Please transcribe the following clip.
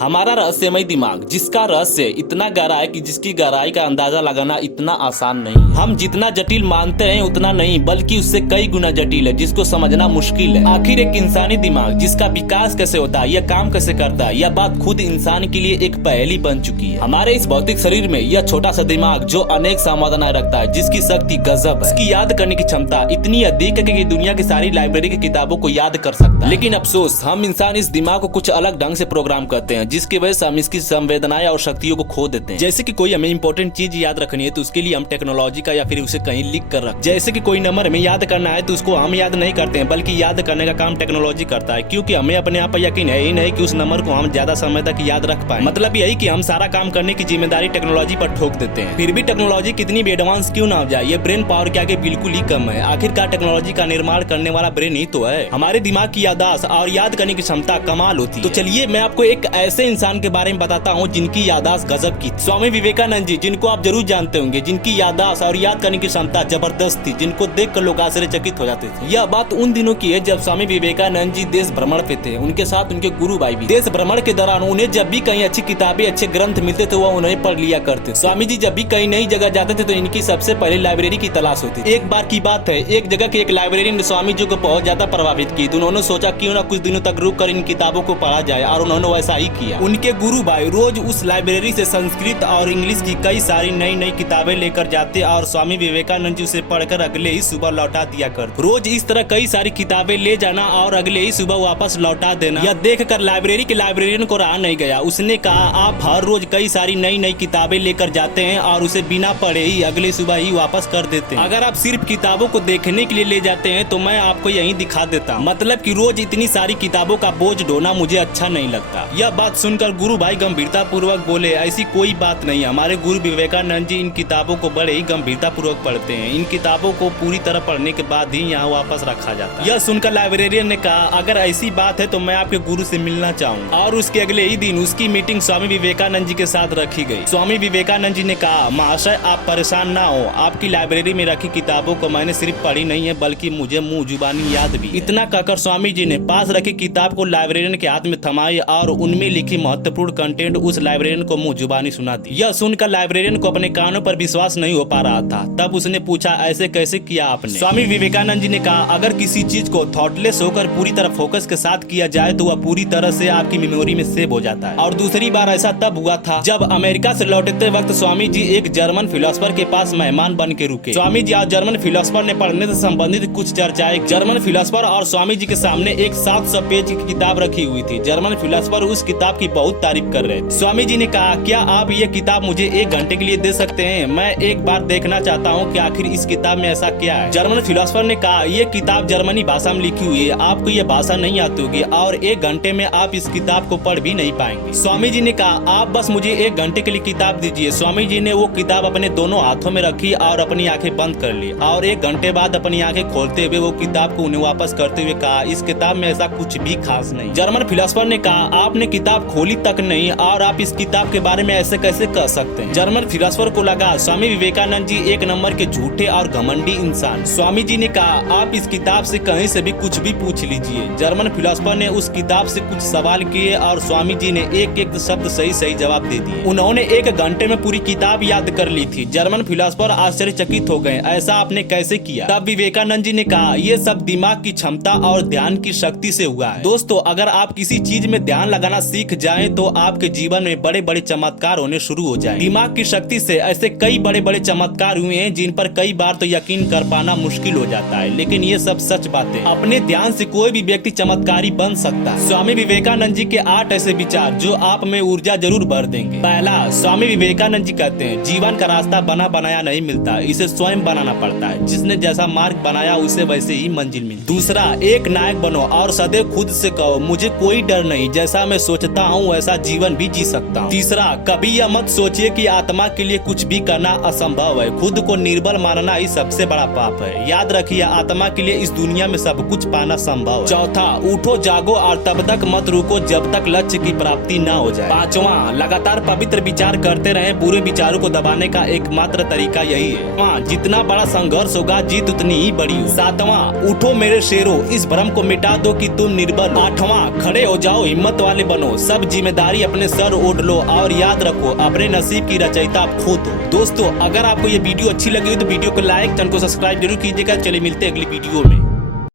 हमारा रहस्यमय दिमाग, जिसका रहस्य इतना गहरा है कि जिसकी गहराई का अंदाजा लगाना इतना आसान नहीं। हम जितना जटिल मानते हैं उतना नहीं, बल्कि उससे कई गुना जटिल है, जिसको समझना मुश्किल है। आखिर एक इंसानी दिमाग, जिसका विकास कैसे होता है, यह काम कैसे करता है, यह बात खुद इंसान के लिए एक पहेली बन चुकी है। हमारे इस भौतिक शरीर में यह छोटा सा दिमाग जो अनेक समाधानाएं रखता है, जिसकी शक्ति गजब है, इसकी याद करने की क्षमता इतनी अधिक है कि दुनिया की सारी लाइब्रेरी की किताबों को याद कर सकता है। लेकिन अफसोस, हम इंसान इस दिमाग को कुछ अलग ढंग से प्रोग्राम करते हैं, जिसकी वजह से हम इसकी संवेदनाएं और शक्तियों को खो देते हैं। जैसे कि कोई हमें इंपॉर्टेंट चीज याद रखनी है तो उसके लिए हम टेक्नोलॉजी का या फिर उसे कहीं लिख कर रख। जैसे कि कोई नंबर हमें याद करना है तो उसको हम याद नहीं करते हैं, बल्कि याद करने का काम टेक्नोलॉजी करता है, क्योंकि हमें अपने आप पर यकीन है ही नहीं कि उस नंबर को हम ज्यादा समय तक याद रख पाए। मतलब यही कि हम सारा काम करने की जिम्मेदारी टेक्नोलॉजी पर ठोक देते हैं। फिर भी टेक्नोलॉजी कितनी भी एडवांस क्यों ना हो जाए, ये ब्रेन पावर के आगे बिल्कुल ही कम है। आखिरकार टेक्नोलॉजी का निर्माण करने वाला ब्रेन ही तो है। हमारे दिमाग की याददाश्त और याद करने की क्षमता कमाल होती है। तो चलिए मैं आपको एक ऐसे इंसान के बारे में बताता हूँ जिनकी याददाश्त गजब की। स्वामी विवेकानंद जी, जिनको आप जरूर जानते होंगे, जिनकी याददाश्त और याद करने की क्षमता जबरदस्त थी, जिनको देखकर लोग आश्चर्यचकित हो जाते थे। यह बात उन दिनों की है जब स्वामी विवेकानंद जी देश भ्रमण पे थे। उनके साथ उनके गुरु भाई भी। देश भ्रमण के दौरान उन्हें जब भी कहीं अच्छी किताबें, अच्छे ग्रंथ मिलते थे, वह उन्हें पढ़ लिया करते। स्वामी जी जब भी कहीं नई जगह जाते थे तो इनकी सबसे पहले लाइब्रेरी की तलाश होती। एक बार की बात है, एक जगह के एक लाइब्रेरी ने स्वामी जी को बहुत ज्यादा प्रभावित की। तो उन्होंने सोचा क्यों ना कुछ दिनों तक रुक कर इन किताबों को पढ़ा जाए, और उन्होंने वैसा ही किया। उनके गुरु भाई रोज उस लाइब्रेरी से संस्कृत और इंग्लिश की कई सारी नई नई किताबें लेकर जाते और स्वामी विवेकानंद जी उसे पढ़कर अगले ही सुबह लौटा दिया करते। रोज इस तरह कई सारी किताबें ले जाना और अगले ही सुबह वापस लौटा देना, यह देखकर लाइब्रेरी के लाइब्रेरियन को रहा नहीं गया। उसने कहा, आप हर रोज कई सारी नई नई किताबें लेकर जाते हैं और उसे बिना पढ़े ही अगले सुबह ही वापस कर देते हैं। अगर आप सिर्फ किताबों को देखने के लिए ले जाते हैं तो मैं आपको यहीं दिखा देता हूँ। मतलब कि रोज इतनी सारी किताबों का बोझ ढोना मुझे अच्छा नहीं लगता। यह बात सुनकर गुरु भाई गंभीरता पूर्वक बोले, ऐसी कोई बात नहीं। हमारे गुरु विवेकानंद जी इन किताबों को बड़े ही गंभीरता पूर्वक पढ़ते हैं। इन किताबों को पूरी तरह पढ़ने के बाद ही यहाँ वापस रखा जाता है। यह सुनकर लाइब्रेरियन ने कहा, अगर ऐसी बात है तो मैं आपके गुरु से मिलना चाहूँगा। और उसके अगले ही दिन उसकी मीटिंग स्वामी विवेकानंद जी के साथ रखी गई। स्वामी विवेकानंद जी ने कहा, महाशय आप परेशान ना हो, आपकी लाइब्रेरी में रखी किताबों को मैंने सिर्फ पढ़ी नहीं है, बल्कि मुझे मुंह जुबानी याद भी। इतना कहकर स्वामी जी ने पास रखी किताब को लाइब्रेरियन के हाथ में थमाई और उनमें लिखी महत्वपूर्ण कंटेंट उस लाइब्रेरियन को मुंह जुबानी सुना दी। यह सुनकर लाइब्रेरियन को अपने कानों पर विश्वास नहीं हो पा रहा था। तब उसने पूछा, ऐसे कैसे किया आपने? स्वामी विवेकानंद जी ने कहा, अगर किसी चीज को थॉटलेस होकर पूरी तरह फोकस के साथ किया जाए तो वह पूरी तरह से आपकी मेमोरी में सेव हो जाता है। और दूसरी बार ऐसा तब हुआ था जब अमेरिका से लौटते वक्त स्वामी जी एक जर्मन फिलोसफर के पास मेहमान बन के रुके। स्वामी जी और जर्मन फिलोसफर ने पढ़ने से संबंधित कुछ चर्चाएं। जर्मन फिलोसफर और स्वामी जी के सामने एक 700 पेज की किताब रखी हुई थी। जर्मन फिलोसफर उस किताब की बहुत तारीफ कर रहे थे। स्वामी जी ने कहा, क्या आप ये किताब मुझे 1 घंटे के लिए दे सकते हैं? मैं एक बार देखना चाहता हूँ कि आखिर इस किताब में ऐसा क्या है। जर्मन फिलोसफर ने कहा, ये किताब जर्मनी भाषा में लिखी हुई है, आपको ये भाषा नहीं आती होगी और 1 घंटे में आप इस किताब को पढ़ भी नहीं पाएंगे। स्वामी जी ने कहा, आप बस मुझे 1 घंटे के लिए किताब दीजिए। स्वामी जी ने वो किताब अपने दोनों हाथों में रखी और अपनी आंखें बंद कर ली और 1 घंटे बाद अपनी आंखें खोलते हुए वो किताब को उन्हें वापस करते हुए कहा, इस किताब में ऐसा कुछ भी खास नहीं। जर्मन फिलोसफर ने कहा, आपने किताब खोली तक नहीं और आप इस किताब के बारे में ऐसे कैसे कह सकते हैं? जर्मन फिलोसफर को लगा स्वामी विवेकानंद जी 1 नंबर के झूठे और घमंडी इंसान। स्वामी जी ने कहा, आप इस किताब से कहीं से भी कुछ भी पूछ लीजिए। जर्मन फिलोसफर ने उस किताब से कुछ सवाल किए और स्वामी जी ने एक एक शब्द सही सही जवाब दे दिए। उन्होंने 1 घंटे में पूरी किताब याद कर ली थी। जर्मन फिलोसफर आश्चर्यचकित हो गए, ऐसा आपने कैसे किया? तब विवेकानंद जी ने कहा, ये सब दिमाग की क्षमता और ध्यान की शक्ति से हुआ है। दोस्तों, अगर आप किसी चीज में ध्यान लगाना सीख जाएं तो आपके जीवन में बड़े बड़े चमत्कार होने शुरू हो जाएं। दिमाग की शक्ति से ऐसे कई बड़े बड़े चमत्कार हुए हैं जिन पर कई बार तो यकीन कर पाना मुश्किल हो जाता है, लेकिन ये सब सच बातें। अपने ध्यान से कोई भी व्यक्ति चमत्कारी बन सकता है। स्वामी विवेकानंद जी के 8 ऐसे विचार जो आप में ऊर्जा जरूर भर देंगे। पहला, स्वामी विवेकानंद जी कहते हैं, जीवन का रास्ता बना बनाया नहीं मिलता, इसे स्वयं बनाना पड़ता है। जिसने जैसा मार्ग बनाया उसे वैसे ही मंजिल मिलती। दूसरा, एक नायक बनो और सदैव खुद से कहो, मुझे कोई डर नहीं, जैसा मैं सोचता हूँ वैसा जीवन भी जी सकता हूँ। तीसरा, कभी यह मत सोचिए कि आत्मा के लिए कुछ भी करना असंभव है। खुद को निर्बल मानना ही सबसे बड़ा पाप है। याद रखिए, आत्मा के लिए इस दुनिया में सब कुछ पाना संभव है। चौथा, उठो जागो और तब तक मत रुको जब तक लक्ष्य की प्राप्ति न हो जाए। पांचवा, लगातार पवित्र विचार करते रहें, बुरे विचारों को दबाने का एकमात्र तरीका यही है। जितना बड़ा संघर्ष होगा जीत उतनी ही बड़ी हो। सातवां, उठो मेरे शेरों, इस भ्रम को मिटा दो कि तुम निर्बल। आठवां, खड़े हो जाओ, हिम्मत वाले बनो, सब जिम्मेदारी अपने सर ओढ़ लो और याद रखो अपने नसीब की रचयिता आप खुद हो। दोस्तों अगर आपको ये वीडियो अच्छी लगी हो तो वीडियो को लाइक, चैनल को सब्सक्राइब जरूर कीजिएगा। चलिए मिलते हैं अगली वीडियो में।